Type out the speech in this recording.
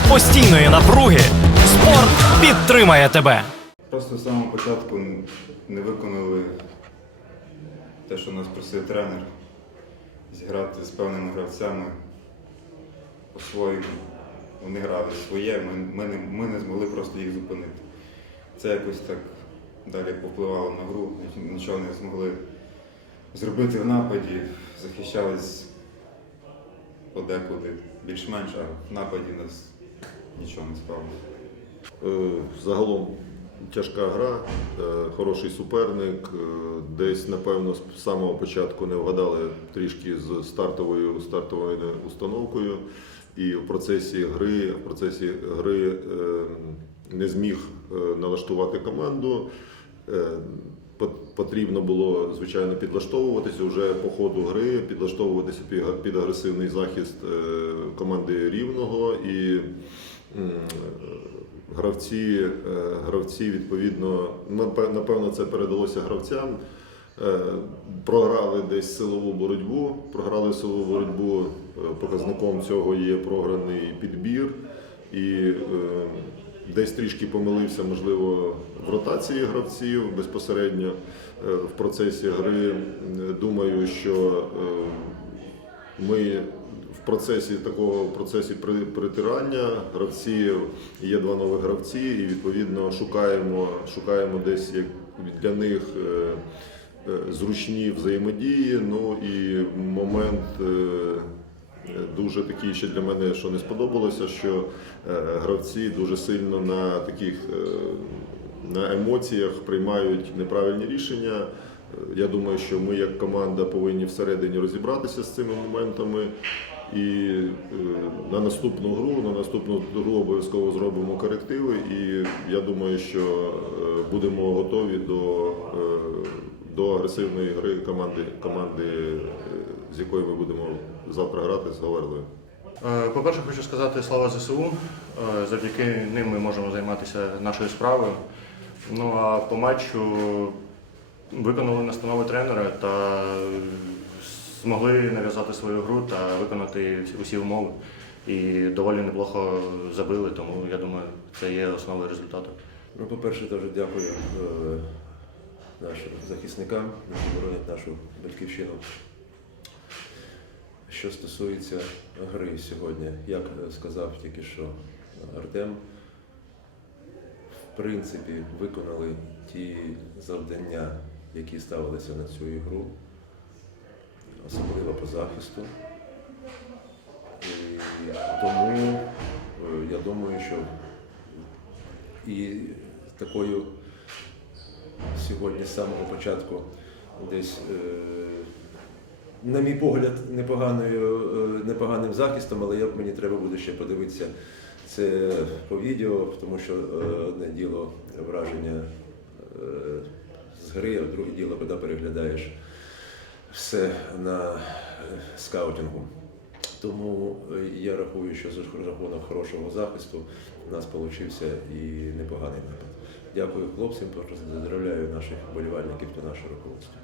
серед постійної напруги спорт підтримає тебе. Просто з самого початку не виконали те, що нас просив тренер, зіграти з певними гравцями по-своєму. Вони грали своє, ми, ми, не, ми не змогли просто їх зупинити. Це якось так далі повпливало на гру, нічого не змогли зробити в нападі, захищались подекуди більш-менш, а в нападі нас нічого не справило. Е, Загалом тяжка гра, е, хороший суперник. е, Десь, напевно, з самого початку не вгадали трішки з стартовою стартовою установкою. І в процесі гри, в процесі гри не зміг налаштувати команду. Потрібно було, звичайно, підлаштовуватися вже по ходу гри, підлаштовуватися під- агресивний захист команди рівного і гравці, е, гравці відповідно, напе- напевно, це передалося гравцям. Е, Програли десь силову боротьбу. Програли силову боротьбу. е, Показником цього є програний підбір. І е, десь трішки помилився, можливо, в ротації гравців безпосередньо е, в процесі гри. Думаю, що е, ми в процесі такого процесі притирання гравці є два нових гравці, і відповідно шукаємо, шукаємо десь як для них е, е, зручні взаємодії. Ну і момент. е, Дуже такий ще для мене, що не сподобалося, що гравці дуже сильно на таких на емоціях приймають неправильні рішення. Я думаю, що ми як команда повинні всередині розібратися з цими моментами. І е, на наступну гру, на наступну гру обов'язково зробимо корективи. І я думаю, що е, будемо готові до, е, до агресивної гри команди, команди, з якою ми будемо завтра грати з Говерлою. По-перше, хочу сказати слава ЗСУ. Завдяки ним ми можемо займатися нашою справою. Ну а по матчу виконали настанови тренера та змогли нав'язати свою гру та виконати усі умови. І доволі неплохо забили, тому я думаю, це є основою результату. Ну, по-перше, дуже дякую е, нашим захисникам, які боронять нашу батьківщину. Що стосується гри сьогодні, як сказав тільки що Артем, в принципі, виконали ті завдання, які ставилися на цю ігру, особливо по захисту. І тому е, я думаю, що і такою сьогодні з самого початку десь, е, на мій погляд, непоганою, е, непоганим захистом, але мені треба буде ще подивитися це по відео, тому що одне діло враження з гри, а друге діло, коли переглядаєш все на е, скаутингу. Тому е, я рахую, що за рахунок хорошого захисту у нас вийшов і непоганий напад. Дякую хлопцям, поздравляю наших болівальників та наше руководство.